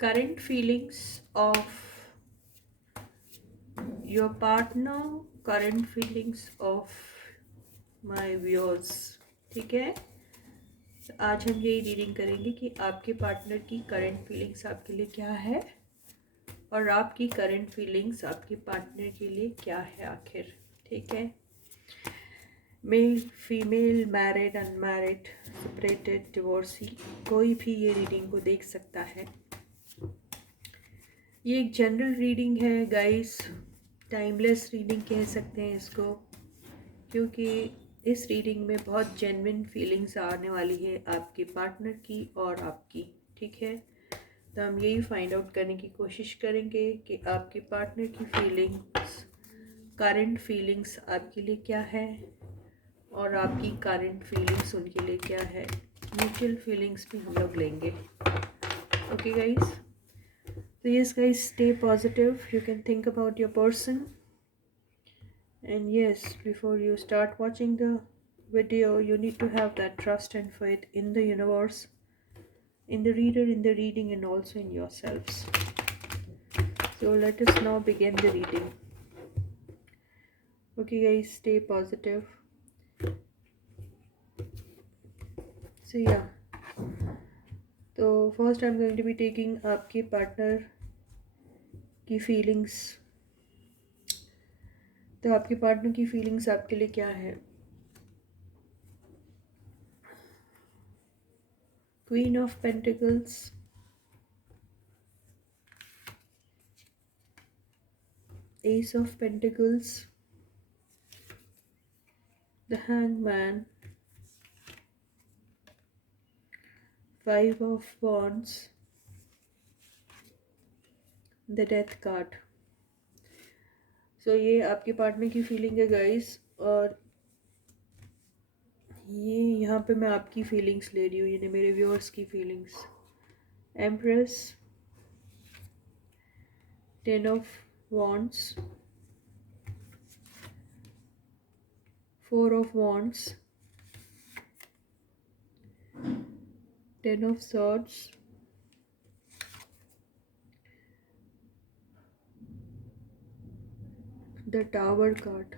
current feelings of your partner, current feelings of my viewers. ठीक है, तो आज हम यही रीडिंग करेंगे कि आपके पार्टनर की करंट फीलिंग्स आपके लिए क्या है और आपकी करंट फीलिंग्स आपके पार्टनर के लिए क्या है आखिर। ठीक है, male female, married, unmarried, separated, divorcee, कोई भी ये रीडिंग को देख सकता है। ये एक जनरल रीडिंग है गाइस, टाइमलेस रीडिंग कह सकते हैं इसको, क्योंकि इस रीडिंग में बहुत जेन्युइन फीलिंग्स आने वाली है आपके पार्टनर की और आपकी। ठीक है, तो हम यही फाइंड आउट करने की कोशिश करेंगे कि आपके पार्टनर की फीलिंग्स, करंट फीलिंग्स आपके लिए क्या है और आपकी करंट फीलिंग्स उनके लिए क्या है। म्यूचुअल फीलिंग्स भी हम लोग लेंगे। Okay guys, so yes guys, stay positive. You can think about your person, and yes, before you start watching the video, you need to have that trust and faith in the universe, in the reader, in the reading, and also in yourselves. So let us now begin the reading. Okay guys, stay positive. So yeah, so first I'm going to be taking आपके partner की feelings. तो आपके partner की feelings आपके लिए क्या है। Queen of pentacles, ace of pentacles, the hangman, five of wands, the death card. So ये आपके पार्टनर की फीलिंग है गाइस, और ये यहाँ पे मैं आपकी फीलिंग्स ले रही हूँ, यानी मेरे व्यूअर्स की feelings. Empress, ten of wands, four of wands, ten of swords, the tower card.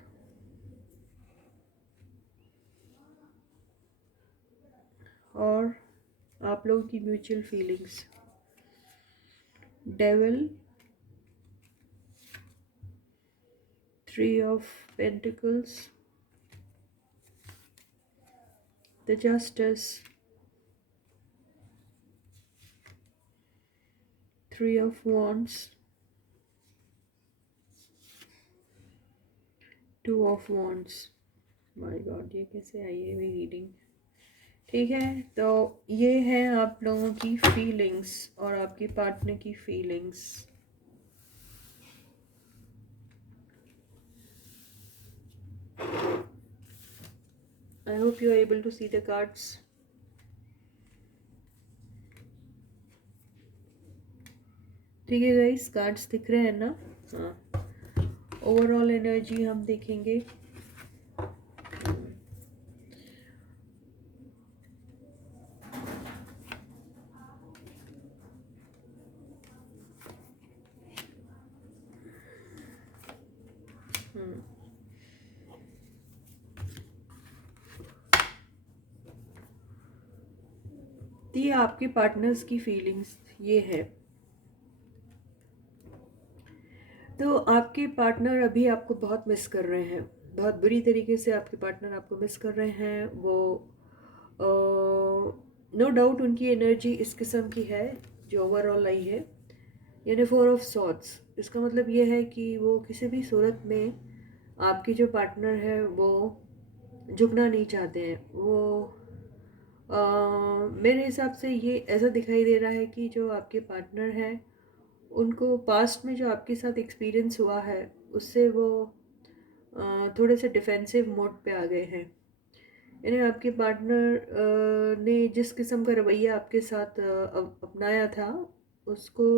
और आप लोगों की mutual feelings, devil, three of pentacles, the justice, three of wands, two of wands. My God, ये कैसे आई है मेरी reading. ठीक है, तो ये है आप लोगों की फीलिंग्स और आपके पार्टनर की feelings. I hope you are able to see the cards. ठीक है गाइस, कार्ड्स दिख रहे हैं ना। हाँ, ओवरऑल एनर्जी हम देखेंगे। ये आपके पार्टनर्स की फीलिंग्स ये है। तो आपके पार्टनर अभी आपको बहुत मिस कर रहे हैं, बहुत बुरी तरीके से आपके पार्टनर आपको मिस कर रहे हैं। वो नो डाउट उनकी एनर्जी इस किस्म की है जो ओवरऑल आई है, यानी फोर ऑफ सॉर्ड्स। इसका मतलब ये है कि वो किसी भी सूरत में आपके जो पार्टनर है वो झुकना नहीं चाहते हैं। वो मेरे हिसाब से ये ऐसा दिखाई दे रहा है कि जो आपके पार्टनर हैं उनको पास्ट में जो आपके साथ एक्सपीरियंस हुआ है उससे वो थोड़े से डिफेंसिव मोड पे आ गए हैं। यानी आपके पार्टनर ने जिस किस्म का रवैया आपके साथ अपनाया था उसको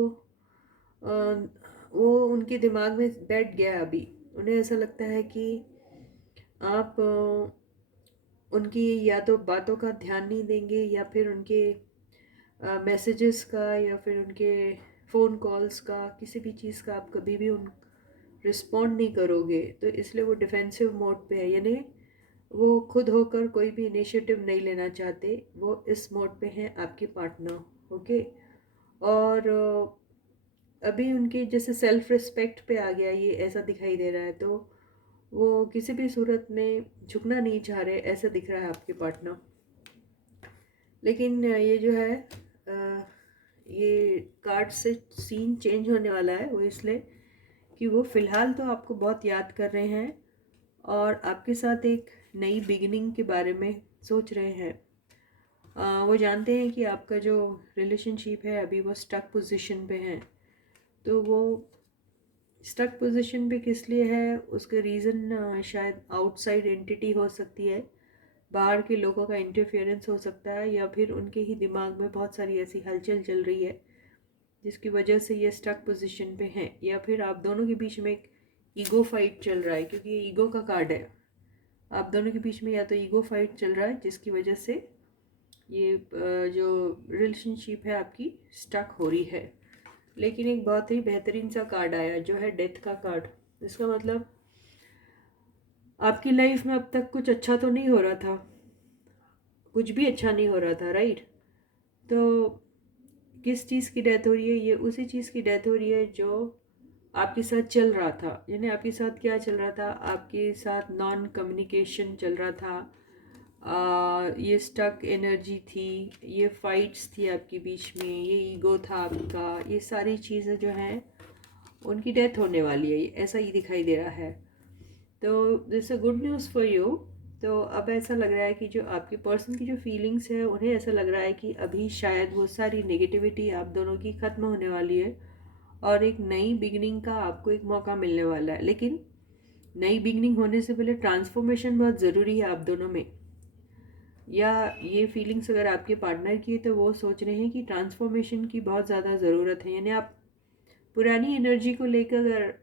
वो उनके दिमाग में बैठ गया। अभी उन्हें ऐसा लगता है कि आप उनकी या तो बातों का ध्यान नहीं देंगे या फिर उनके मैसेजेस का या फिर उनके फ़ोन कॉल्स का, किसी भी चीज़ का आप कभी भी उन रिस्पॉन्ड नहीं करोगे, तो इसलिए वो डिफेंसिव मोड पे है, यानी वो खुद होकर कोई भी इनिशिएटिव नहीं लेना चाहते, वो इस मोड पे हैं आपके पार्टनर। ओके। और अभी उनकी जैसे सेल्फ रिस्पेक्ट पे आ गया, ये ऐसा दिखाई दे रहा है, तो वो किसी भी सूरत में झुकना नहीं चाह रहे, ऐसा दिख रहा है आपके पार्टनर। लेकिन ये जो है ये कार्ड से सीन चेंज होने वाला है, वो इसलिए कि वो फ़िलहाल तो आपको बहुत याद कर रहे हैं और आपके साथ एक नई बिगिनिंग के बारे में सोच रहे हैं। वो जानते हैं कि आपका जो रिलेशनशिप है अभी वो स्टक पोजीशन पे है, तो वो स्टक पोजीशन पे किस लिए है, उसके रीज़न शायद आउटसाइड एंटिटी हो सकती है, बाहर के लोगों का इंटरफेरेंस हो सकता है, या फिर उनके ही दिमाग में बहुत सारी ऐसी हलचल चल रही है जिसकी वजह से ये स्टक पोजीशन पे हैं, या फिर आप दोनों के बीच में एक ईगो फाइट चल रहा है, क्योंकि ये ईगो का कार्ड है। आप दोनों के बीच में या तो ईगो फाइट चल रहा है जिसकी वजह से ये जो रिलेशनशिप है आपकी स्टक हो रही है। लेकिन एक बहुत ही बेहतरीन सा कार्ड आया जो है डेथ का कार्ड। इसका मतलब आपकी लाइफ में अब तक कुछ अच्छा तो नहीं हो रहा था, कुछ भी अच्छा नहीं हो रहा था, राइट? तो किस चीज़ की डेथ हो रही है? ये उसी चीज़ की डेथ हो रही है जो आपके साथ चल रहा था। यानी आपके साथ क्या चल रहा था? आपके साथ नॉन कम्युनिकेशन चल रहा था, ये स्टक एनर्जी थी, ये फाइट्स थी आपके बीच में, ये ईगो था आपका, ये सारी चीज़ें जो हैं उनकी डेथ होने वाली है, ऐसा ही दिखाई दे रहा है। तो this a good news for you. तो अब ऐसा लग रहा है कि जो आपके पर्सन की जो फीलिंग्स है, उन्हें ऐसा लग रहा है कि अभी शायद वो सारी नेगेटिविटी आप दोनों की ख़त्म होने वाली है और एक नई बिगनिंग का आपको एक मौका मिलने वाला है। लेकिन नई बिगनिंग होने से पहले ट्रांसफॉर्मेशन बहुत ज़रूरी है आप दोनों में। या ये फीलिंग्स अगर आपके पार्टनर की है तो वो सोच रहे हैं कि ट्रांसफॉर्मेशन की बहुत ज़्यादा ज़रूरत है, यानी आप पुरानी एनर्जी को लेकर अगर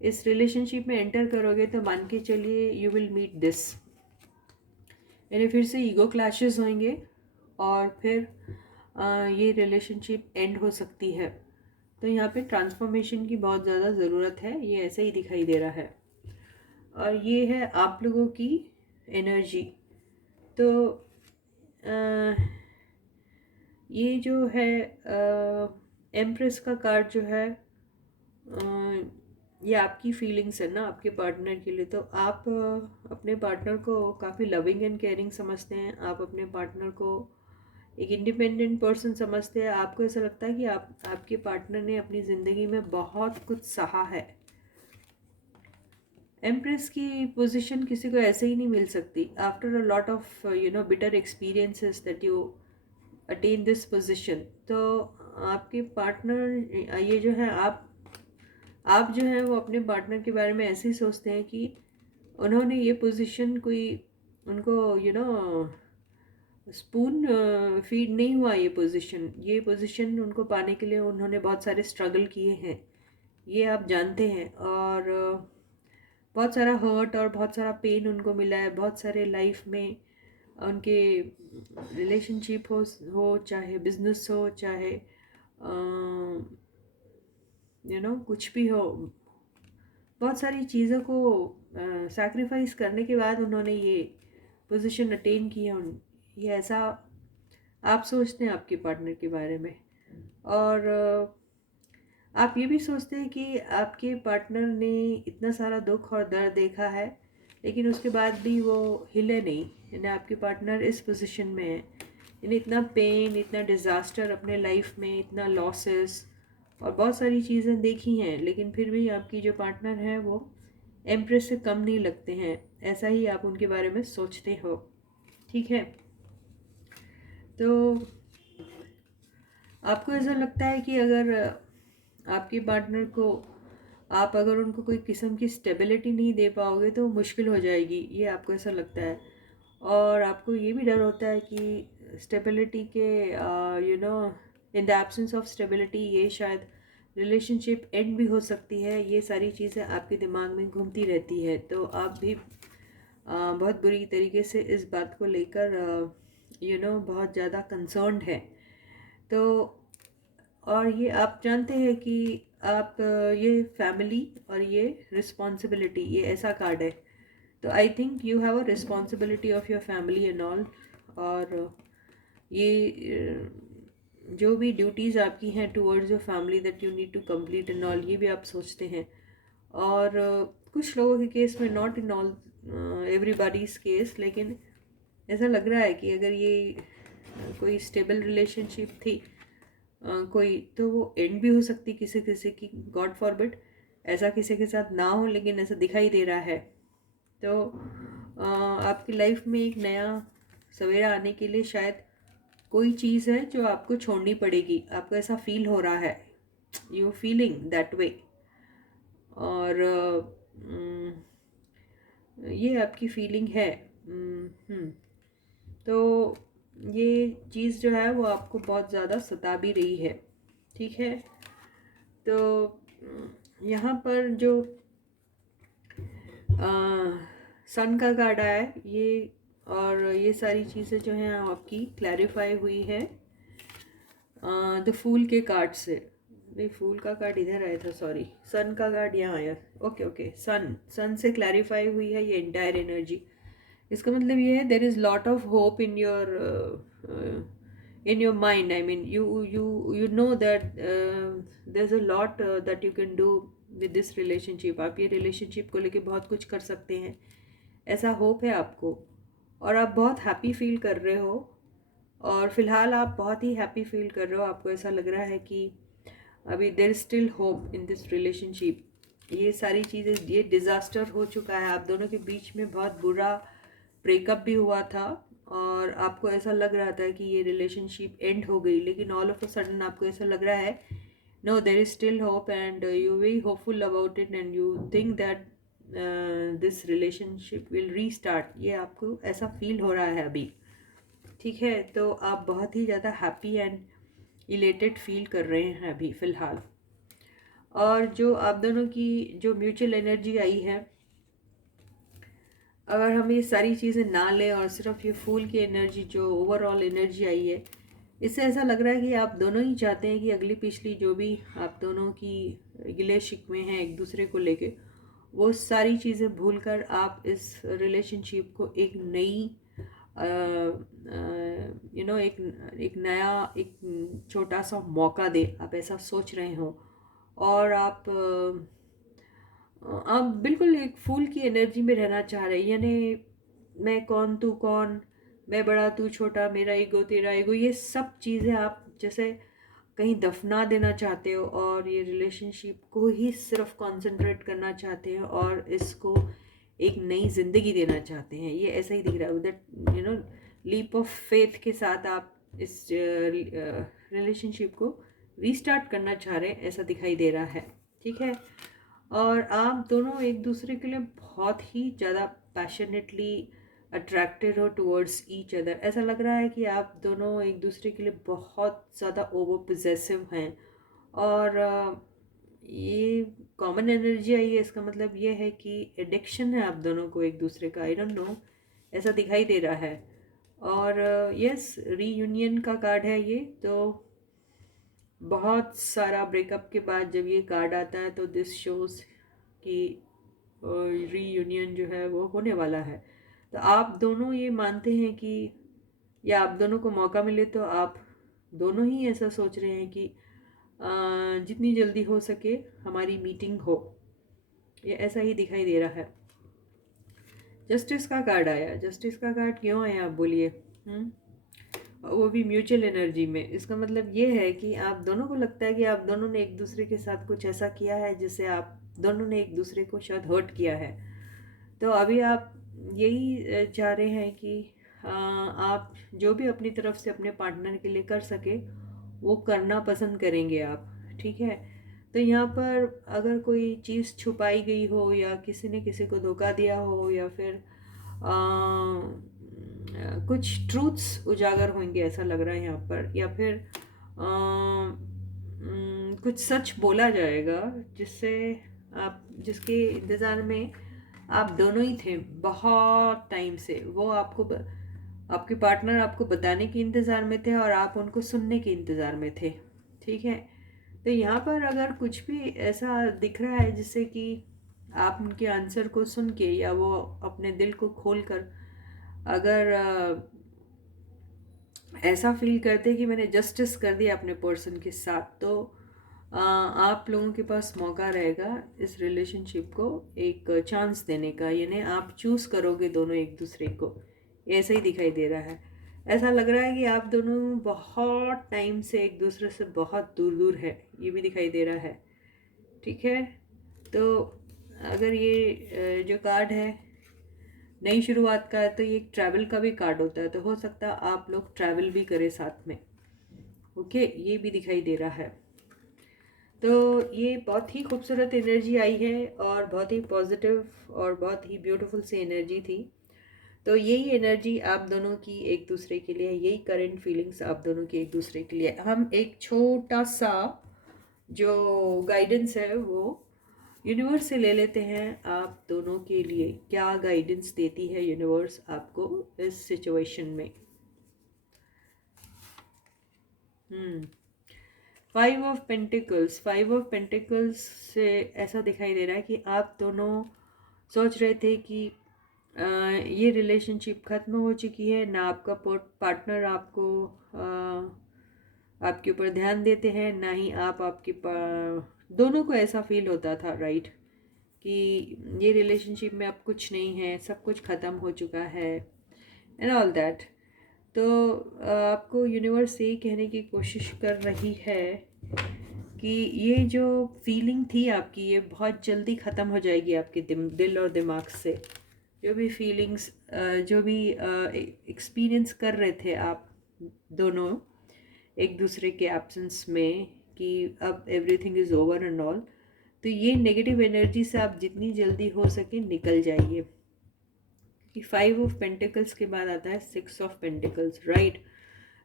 इस रिलेशनशिप में एंटर करोगे तो मान के चलिए यू विल मीट दिस, यानी फिर से ईगो क्लैशेस होंगे और फिर ये रिलेशनशिप एंड हो सकती है। तो यहाँ पे ट्रांसफॉर्मेशन की बहुत ज़्यादा ज़रूरत है, ये ऐसे ही दिखाई दे रहा है। और ये है आप लोगों की एनर्जी। तो ये जो है एम्प्रेस का कार्ड जो है, ये आपकी फीलिंग्स है ना आपके पार्टनर के लिए। तो आप अपने पार्टनर को काफ़ी लविंग एंड केयरिंग समझते हैं, आप अपने पार्टनर को एक इंडिपेंडेंट पर्सन समझते हैं। आपको ऐसा लगता है कि आपके पार्टनर ने अपनी ज़िंदगी में बहुत कुछ सहा है। एम्प्रेस की पोजीशन किसी को ऐसे ही नहीं मिल सकती। After a lot of bitter experiences that you attain this position. तो आपके पार्टनर ये जो है आप जो है वो अपने पार्टनर के बारे में ऐसे ही सोचते हैं कि उन्होंने ये पोजीशन कोई उनको स्पून फीड नहीं हुआ। ये पोजीशन उनको पाने के लिए उन्होंने बहुत सारे स्ट्रगल किए हैं, ये आप जानते हैं। और बहुत सारा हर्ट और बहुत सारा पेन उनको मिला है, बहुत सारे लाइफ में उनके रिलेशनशिप हो चाहे बिजनेस हो, चाहे कुछ भी हो, बहुत सारी चीज़ों को सैक्रिफाइस करने के बाद उन्होंने ये पोजीशन अटेन की है। ये ऐसा आप सोचते हैं आपके पार्टनर के बारे में। और आप ये भी सोचते हैं कि आपके पार्टनर ने इतना सारा दुख और दर्द देखा है, लेकिन उसके बाद भी वो हिले नहीं, यानी आपके पार्टनर इस पोजीशन में है, यानी इतना पेन, इतना डिज़ास्टर अपने लाइफ में, इतना लॉसेस और बहुत सारी चीज़ें देखी हैं, लेकिन फिर भी आपकी जो पार्टनर है वो एम्प्रेस से कम नहीं लगते हैं। ऐसा ही आप उनके बारे में सोचते हो, ठीक है? तो आपको ऐसा लगता है कि अगर आपके पार्टनर को आप अगर उनको कोई किस्म की स्टेबिलिटी नहीं दे पाओगे तो मुश्किल हो जाएगी, ये आपको ऐसा लगता है। और आपको ये भी डर होता है कि स्टेबिलिटी के in the absence of stability ये शायद रिलेशनशिप एंड भी हो सकती है। ये सारी चीज़ें आपके दिमाग में घूमती रहती है, तो आप भी बहुत बुरी तरीके से इस बात को लेकर बहुत ज़्यादा कंसर्न्ड है। तो और ये आप जानते हैं कि आप ये फैमिली और ये रिस्पॉन्सिबिलिटी, ये ऐसा कार्ड है। तो I think you have a responsibility of your family and all. और ये जो भी ड्यूटीज़ आपकी हैं towards your family that you need to complete and all, ये भी आप सोचते हैं। और कुछ लोगों के केस में, नॉट इन ऑल एवरीबॉडीज़ केस, लेकिन ऐसा लग रहा है कि अगर ये कोई स्टेबल रिलेशनशिप थी कोई, तो वो एंड भी हो सकती किसी किसी की, गॉड फॉरबिड ऐसा किसी के साथ ना हो, लेकिन ऐसा दिखाई दे रहा है। तो आपकी लाइफ में एक नया सवेरा आने के लिए शायद कोई चीज़ है जो आपको छोड़नी पड़ेगी, आपको ऐसा फील हो रहा है, यू फीलिंग दैट वे। और ये आपकी फीलिंग है। तो ये चीज़ जो है वो आपको बहुत ज़्यादा सता भी रही है, ठीक है। तो यहाँ पर जो सन का कार्ड आया है ये, और ये सारी चीज़ें जो हैं आपकी क्लैरिफाई हुई है द फूल के कार्ड से। नहीं, फूल का कार्ड इधर आया था, सॉरी, सन का कार्ड यहाँ आया। ओके ओके, सन से क्लैरिफाई हुई है ये एंटायर एनर्जी। इसका मतलब ये है there is lot of hope in your mind. I mean, you know that there's a lot that you can do with this relationship. आप ये रिलेशनशिप को लेके बहुत कुछ कर सकते हैं, ऐसा होप है आपको। और आप बहुत हैप्पी फील कर रहे हो, और फिलहाल आप बहुत ही हैप्पी फील कर रहे हो। आपको ऐसा लग रहा है कि अभी there is still hope in this relationship. ये सारी चीज़ें, ये डिज़ास्टर हो चुका है, आप दोनों के बीच में बहुत बुरा ब्रेकअप भी हुआ था, और आपको ऐसा लग रहा था कि ये रिलेशनशिप एंड हो गई, लेकिन ऑल ऑफ अ सडन आपको ऐसा लग रहा है no, there is still hope and you very hopeful about it and you think that this relationship will restart. ये आपको ऐसा फील हो रहा है अभी, ठीक है। तो आप बहुत ही ज़्यादा हैप्पी एंड इलेटेड फील कर रहे हैं अभी फ़िलहाल। और जो आप दोनों की जो म्यूचुअल एनर्जी आई है, अगर हम ये सारी चीज़ें ना लें और सिर्फ ये फूल की एनर्जी जो ओवरऑल एनर्जी आई है, इससे ऐसा लग रहा है कि आप दोनों ही चाहते हैं कि अगली पिछली जो भी आप दोनों की गिले शिकवे हैं एक दूसरे को लेके, वो सारी चीज़ें भूलकर आप इस रिलेशनशिप को एक नई एक नया, एक छोटा सा मौका दे, आप ऐसा सोच रहे हो। और आप बिल्कुल एक फूल की एनर्जी में रहना चाह रहे हैं, यानी मैं कौन तू कौन, मैं बड़ा तू छोटा, मेरा ईगो तेरा ईगो, ये सब चीज़ें आप जैसे कहीं दफना देना चाहते हो, और ये रिलेशनशिप को ही सिर्फ कंसंट्रेट करना चाहते हैं और इसको एक नई ज़िंदगी देना चाहते हैं। ये ऐसा ही दिख रहा है, दैट लीप ऑफ फेथ के साथ आप इस रिलेशनशिप को रीस्टार्ट करना चाह रहे हैं, ऐसा दिखाई दे रहा है, ठीक है। और आप दोनों एक दूसरे के लिए बहुत ही ज़्यादा पैशनेटली अट्रैक्टेड हो टुवर्ड्स ईच अदर। ऐसा लग रहा है कि आप दोनों एक दूसरे के लिए बहुत ज़्यादा ओवर पोजेसिव हैं। और ये कॉमन एनर्जी आई है, इसका मतलब ये है कि एडिक्शन है आप दोनों को एक दूसरे का, आई डोंट नो, ऐसा दिखाई दे रहा है। और यस, रीयूनियन का कार्ड है ये। तो बहुत सारा ब्रेकअप के बाद जब ये कार्ड आता है तो दिस शोज़ कि रीयूनियन जो है वो होने वाला है। तो आप दोनों ये मानते हैं कि, या आप दोनों को मौका मिले तो आप दोनों ही ऐसा सोच रहे हैं कि जितनी जल्दी हो सके हमारी मीटिंग हो, ये ऐसा ही दिखाई दे रहा है। जस्टिस का कार्ड आया। जस्टिस का कार्ड क्यों आया आप बोलिए? वो भी म्यूचुअल एनर्जी में। इसका मतलब ये है कि आप दोनों को लगता है कि आप दोनों ने एक दूसरे के साथ कुछ ऐसा किया है जिससे आप दोनों ने एक दूसरे को शायद हर्ट किया है। तो अभी आप यही चाह रहे हैं कि आप जो भी अपनी तरफ से अपने पार्टनर के लिए कर सके वो करना पसंद करेंगे आप, ठीक है। तो यहाँ पर अगर कोई चीज़ छुपाई गई हो, या किसी ने किसी को धोखा दिया हो, या फिर कुछ ट्रूथ्स उजागर होंगे ऐसा लग रहा है यहाँ पर, या फिर कुछ सच बोला जाएगा जिससे आप, जिसके इंतज़ार में आप दोनों ही थे बहुत टाइम से। वो आपको आपके पार्टनर आपको बताने के इंतज़ार में थे और आप उनको सुनने के इंतज़ार में थे, ठीक है। तो यहाँ पर अगर कुछ भी ऐसा दिख रहा है जिससे कि आप उनके आंसर को सुन के या वो अपने दिल को खोल कर अगर ऐसा फील करते कि मैंने जस्टिस कर दिया अपने पर्सन के साथ, तो आप लोगों के पास मौका रहेगा इस रिलेशनशिप को एक चांस देने का, यानी आप चूज़ करोगे दोनों एक दूसरे को। ऐसा ही दिखाई दे रहा है। ऐसा लग रहा है कि आप दोनों बहुत टाइम से एक दूसरे से बहुत दूर दूर है, ये भी दिखाई दे रहा है। ठीक है, तो अगर ये जो कार्ड है नई शुरुआत का है, तो ये एक ट्रैवल का भी कार्ड होता है, तो हो सकता है आप लोग ट्रैवल भी करें साथ में। ओके, ये भी दिखाई दे रहा है। तो ये बहुत ही खूबसूरत एनर्जी आई है और बहुत ही पॉजिटिव और बहुत ही ब्यूटीफुल सी एनर्जी थी। तो यही एनर्जी आप दोनों की एक दूसरे के लिए, यही करंट फीलिंग्स आप दोनों की एक दूसरे के लिए। हम एक छोटा सा जो गाइडेंस है वो यूनिवर्स से ले लेते हैं। आप दोनों के लिए क्या गाइडेंस देती है यूनिवर्स आपको इस सिचुएशन में। 5 ऑफ पेंटिकल्स से ऐसा दिखाई दे रहा है कि आप दोनों सोच रहे थे कि ये रिलेशनशिप ख़त्म हो चुकी है, ना आपका पार्टनर आपको आपके ऊपर ध्यान देते हैं, ना ही आप आपके दोनों को ऐसा फील होता था, राइट, कि ये रिलेशनशिप में अब कुछ नहीं है, सब कुछ ख़त्म हो चुका है एंड ऑल दैट। तो आपको यूनिवर्स यही कहने की कोशिश कर रही है कि ये जो फीलिंग थी आपकी, ये बहुत जल्दी ख़त्म हो जाएगी आपके दिल और दिमाग से। जो भी फीलिंग्स, जो भी एक्सपीरियंस कर रहे थे आप दोनों एक दूसरे के एब्सेंस में, कि अब everything is over and all, तो ये नेगेटिव एनर्जी से आप जितनी जल्दी हो सके निकल जाइए। कि 5 ऑफ पेंटिकल्स के बाद आता है 6 ऑफ पेंटिकल्स, राइट।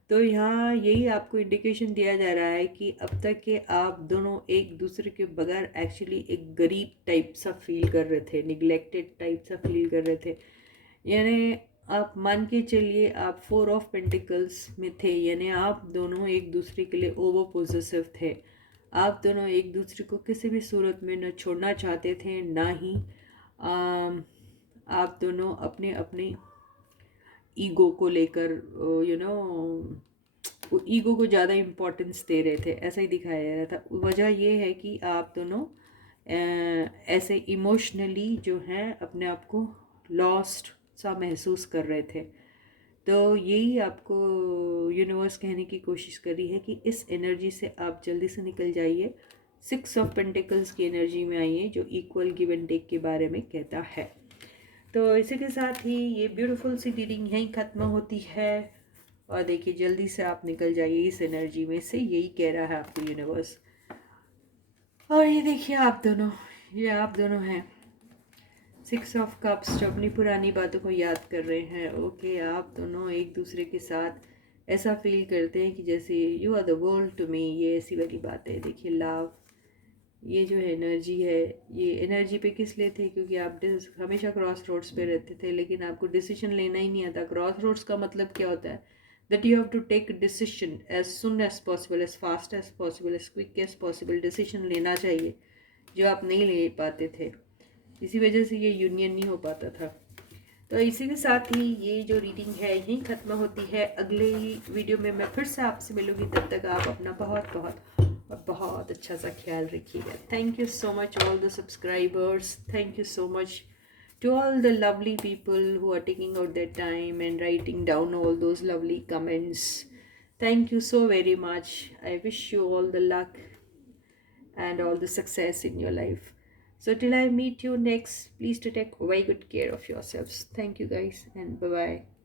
तो यहाँ यही आपको इंडिकेशन दिया जा रहा है कि अब तक के आप दोनों एक दूसरे के बगैर एक्चुअली एक गरीब टाइप सा फील कर रहे थे, निगलेक्टेड टाइप सा फील कर रहे थे। यानी आप मान के चलिए आप 4 ऑफ पेंटिकल्स में थे, यानी आप दोनों एक दूसरे के लिए ओवर पोजेसिव थे। आप दोनों एक दूसरे को किसी भी सूरत में न छोड़ना चाहते थे, ना ही आप दोनों अपने अपने ईगो को लेकर ईगो को ज़्यादा इम्पोर्टेंस दे रहे थे, ऐसा ही दिखाया जा रहा था। वजह ये है कि आप दोनों ऐसे इमोशनली जो हैं अपने आप को लॉस्ट सा महसूस कर रहे थे। तो यही आपको यूनिवर्स कहने की कोशिश कर रही है कि इस एनर्जी से आप जल्दी से निकल जाइए। 6 ऑफ पेंटिकल्स की एनर्जी में आइए, जो इक्वल गिव एंड टेक के बारे में कहता है। तो इसी के साथ ही ये ब्यूटीफुल सी रीडिंग यहीं ख़त्म होती है। और देखिए जल्दी से आप निकल जाइए इस एनर्जी में से, यही कह रहा है आपको यूनिवर्स। और ये देखिए आप दोनों, ये आप दोनों हैं 6 ऑफ कप्स, जो अपनी पुरानी बातों को याद कर रहे हैं। ओके, आप दोनों एक दूसरे के साथ ऐसा फील करते हैं कि जैसे you are the world to me, ये ऐसी वाली बात है। देखिए लव, ये जो एनर्जी है, ये एनर्जी पे किस लिए थे, क्योंकि आप हमेशा क्रॉस रोड्स पे रहते थे, लेकिन आपको डिसीजन लेना ही नहीं आता। क्रॉस रोड्स का मतलब क्या होता है, that you have to take decision as soon as possible, as fast as possible, as quick as possible. Decision लेना चाहिए जो आप नहीं ले पाते थे, इसी वजह से ये यूनियन नहीं हो पाता था। तो इसी के साथ ही ये जो रीडिंग है यहीं ख़त्म होती है। अगले वीडियो में मैं फिर से आपसे मिलूँगी, तब तक आप अपना बहुत बहुत और बहुत अच्छा सा ख्याल रखिएगा। Thank you so much all the subscribers, thank you so much to all the lovely people who are taking out their time and writing down all those lovely comments. Thank you so very much. I wish you all the luck and all the success in your life. So till I meet you next, please to take very good care of yourselves. Thank you guys and bye bye.